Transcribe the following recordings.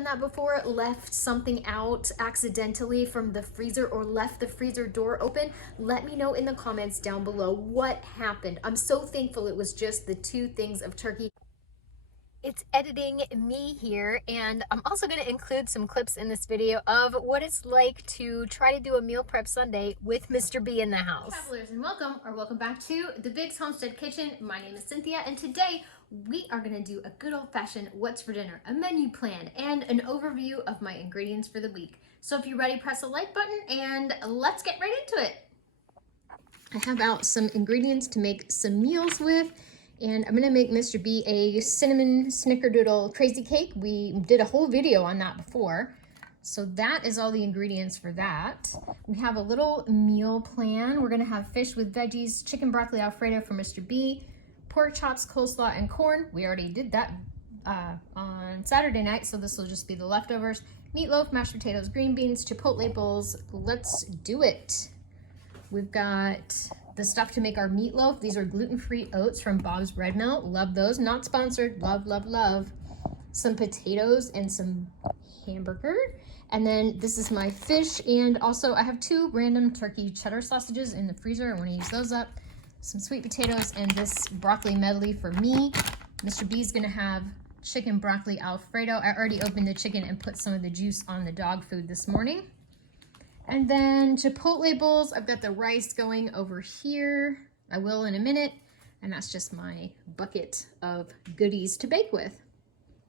Done that before, left something out accidentally from the freezer or left the freezer door open? Let me know in the comments down below what happened. I'm so thankful it was just the 2 things of turkey. It's editing me here, and I'm also going to include some clips in this video of what it's like to try to do a meal prep Sunday with Mr. B in the house. Travelers, and welcome back to the Big's Homestead Kitchen. My name is Cynthia, and today we are going to do a good old-fashioned what's for dinner, a menu plan, and an overview of my ingredients for the week. So if you're ready, press the like button, and let's get right into it. I have out some ingredients to make some meals with. And I'm gonna make Mr. B a cinnamon snickerdoodle crazy cake. We did a whole video on that before. So that is all the ingredients for that. We have a little meal plan. We're gonna have fish with veggies, chicken broccoli Alfredo for Mr. B, pork chops, coleslaw, and corn. We already did that on Saturday night, so this will just be the leftovers. Meatloaf, mashed potatoes, green beans, chipotle bowls. Let's do it. We've got the stuff to make our meatloaf. These are gluten-free oats from Bob's Bread Mill. Love those. Not sponsored. Love, love, love. Some potatoes and some hamburger. And then this is my fish. And also I have 2 random turkey cheddar sausages in the freezer. I want to use those up. Some sweet potatoes and this broccoli medley for me. Mr. B is going to have chicken broccoli Alfredo. I already opened the chicken and put some of the juice on the dog food this morning. And then chipotle bowls, I've got the rice going over here. I will in a minute. And that's just my bucket of goodies to bake with.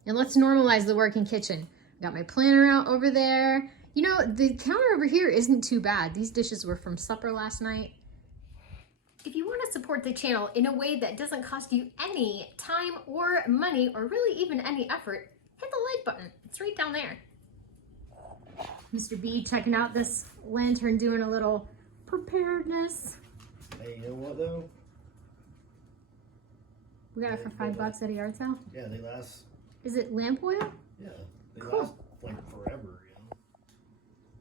And let's normalize the working kitchen. I got my planner out over there. You know, the counter over here isn't too bad. These dishes were from supper last night. If you want to support the channel in a way that doesn't cost you any time or money or really even any effort, hit the like button. It's right down there. Mr. B checking out this lantern, doing a little preparedness. Hey, you know what though? We got it for $5 at a yard sale. Yeah, they last. Is it lamp oil? Yeah, they cool. last like forever, you know.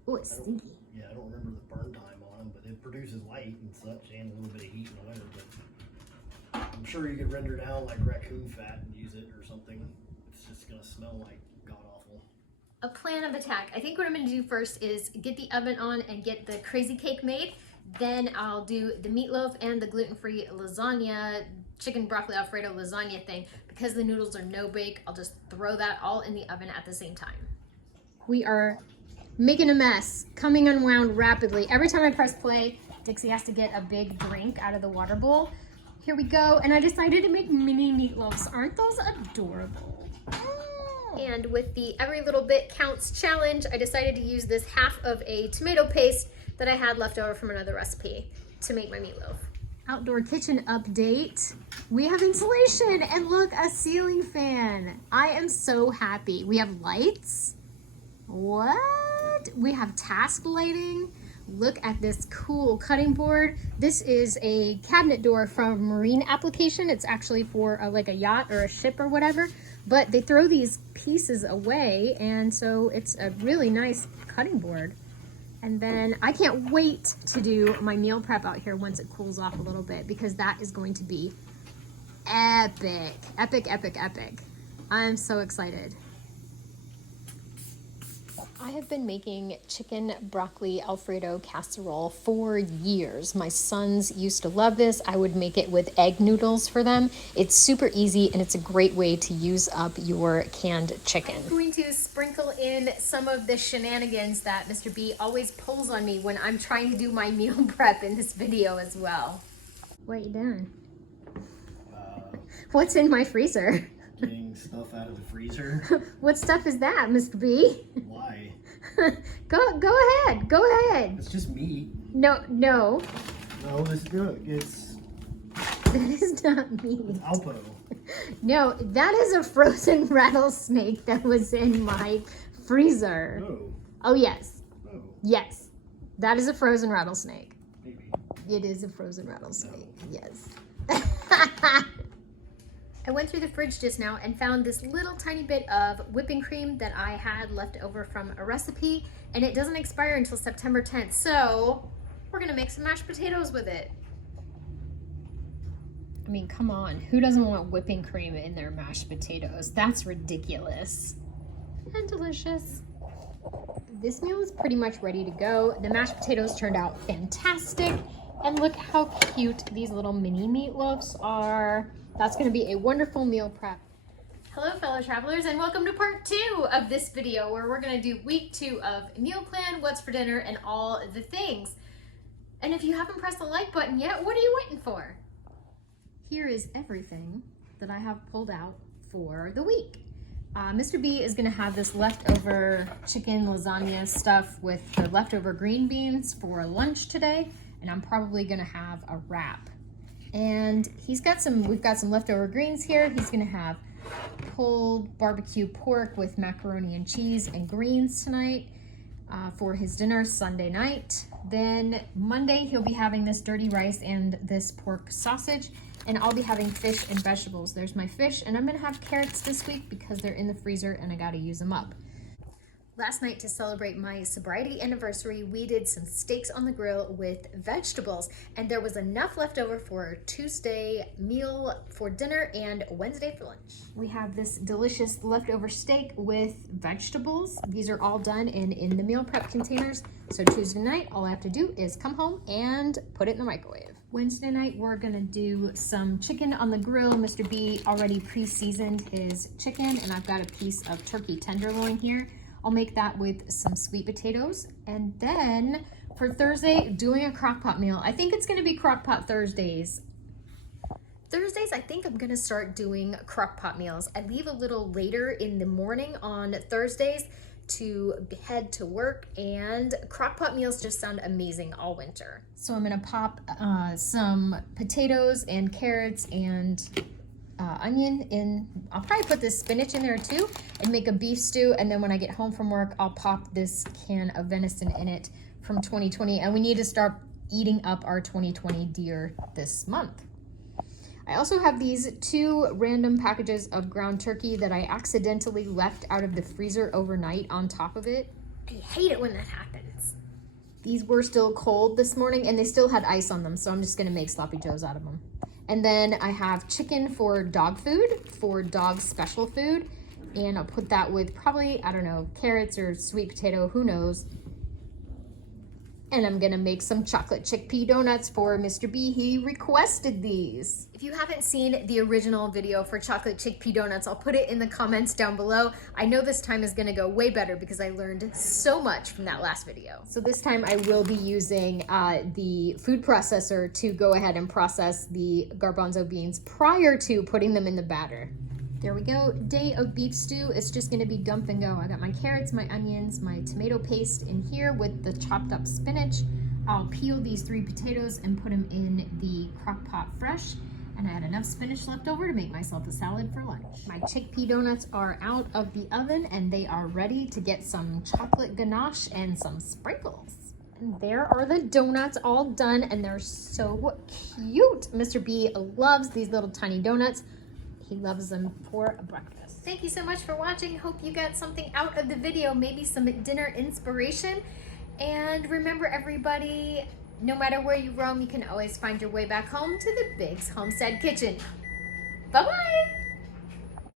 Oh, it's stinky. Yeah, I don't remember the burn time on them, but it produces light and such, and a little bit of heat and whatever. But I'm sure you could render down like raccoon fat and use it or something. It's just gonna smell like god awful. A plan of attack. I think what I'm going to do first is get the oven on and get the crazy cake made. Then I'll do the meatloaf and the gluten-free lasagna, chicken broccoli Alfredo lasagna thing. Because the noodles are no bake, I'll just throw that all in the oven at the same time. We are making a mess, coming unwound rapidly. Every time I press play, Dixie has to get a big drink out of the water bowl. Here we go, and I decided to make mini meatloafs. Aren't those adorable? And with the every little bit counts challenge, I decided to use this half of a tomato paste that I had left over from another recipe to make my meatloaf. Outdoor kitchen update. We have insulation and look, a ceiling fan. I am so happy. We have lights. What? We have task lighting. Look at this cool cutting board. This is a cabinet door from Marine Application. It's actually for like a yacht or a ship or whatever. But they throw these pieces away, and so it's a really nice cutting board. And then I can't wait to do my meal prep out here once it cools off a little bit, because that is going to be epic. Epic, epic, epic. I'm so excited. I have been making chicken broccoli Alfredo casserole for years. My sons used to love this. I would make it with egg noodles for them. It's super easy and it's a great way to use up your canned chicken. I'm going to sprinkle in some of the shenanigans that Mr. B always pulls on me when I'm trying to do my meal prep in this video as well. What are you doing? What's in my freezer? Getting stuff out of the freezer. What stuff is that, Mr. B? Why? Go ahead. Go ahead. It's just meat. No. No, this is good. That is not meat. It's Alpo. No, that is a frozen rattlesnake that was in my freezer. No. Oh, yes. No. Yes. That is a frozen rattlesnake. Maybe. It is a frozen rattlesnake. No. Yes. I went through the fridge just now and found this little tiny bit of whipping cream that I had left over from a recipe, and it doesn't expire until September 10th. So we're gonna make some mashed potatoes with it. I mean, come on, who doesn't want whipping cream in their mashed potatoes? That's ridiculous. and delicious. This meal is pretty much ready to go. The mashed potatoes turned out fantastic. And look how cute these little mini meatloafs are. That's gonna be a wonderful meal prep. Hello fellow travelers, and welcome to part 2 of this video where we're gonna do week 2 of meal plan, what's for dinner, and all the things. And if you haven't pressed the like button yet, what are you waiting for? Here is everything that I have pulled out for the week. Mr. B is gonna have this leftover chicken lasagna stuff with the leftover green beans for lunch today, and I'm probably gonna have a wrap. And we've got some leftover greens here. He's gonna have pulled barbecue pork with macaroni and cheese and greens tonight for his dinner Sunday night. Then Monday he'll be having this dirty rice and this pork sausage. And I'll be having fish and vegetables. There's my fish, and I'm gonna have carrots this week because they're in the freezer and I gotta use them up. Last night, to celebrate my sobriety anniversary, we did some steaks on the grill with vegetables, and there was enough left over for Tuesday meal for dinner and Wednesday for lunch. We have this delicious leftover steak with vegetables. These are all done in the meal prep containers. So Tuesday night, all I have to do is come home and put it in the microwave. Wednesday night, we're gonna do some chicken on the grill. Mr. B already pre-seasoned his chicken, and I've got a piece of turkey tenderloin here. I'll make that with some sweet potatoes. And then for Thursday, doing a crock pot meal. I think it's gonna be crock pot Thursdays. Thursdays, I think I'm gonna start doing crock pot meals. I leave a little later in the morning on Thursdays to head to work, and crock pot meals just sound amazing all winter. So I'm gonna pop some potatoes and carrots and onion in. I'll probably put this spinach in there too and make a beef stew, and then when I get home from work, I'll pop this can of venison in it from 2020, and we need to start eating up our 2020 deer this month. I also have these 2 random packages of ground turkey that I accidentally left out of the freezer overnight on top of it. I hate it when that happens. These were still cold this morning and they still had ice on them, so I'm just gonna make sloppy joes out of them. And then I have chicken for dog food, for dog special food, and I'll put that with probably, I don't know, carrots or sweet potato, who knows. And I'm gonna make some chocolate chickpea donuts for Mr. B. He requested these. If you haven't seen the original video for chocolate chickpea donuts, I'll put it in the comments down below. I know this time is gonna go way better because I learned so much from that last video. So this time I will be using the food processor to go ahead and process the garbanzo beans prior to putting them in the batter. There we go, day of beef stew. It's just gonna be dump and go. I got my carrots, my onions, my tomato paste in here with the chopped up spinach. I'll peel these 3 potatoes and put them in the crock pot fresh. And I had enough spinach left over to make myself a salad for lunch. My chickpea donuts are out of the oven and they are ready to get some chocolate ganache and some sprinkles. And there are the donuts all done, and they're so cute. Mr. B loves these little tiny donuts. He loves them for breakfast. Thank you so much for watching. Hope you got something out of the video, maybe some dinner inspiration. And remember everybody, no matter where you roam, you can always find your way back home to the Big's Homestead Kitchen. Bye-bye.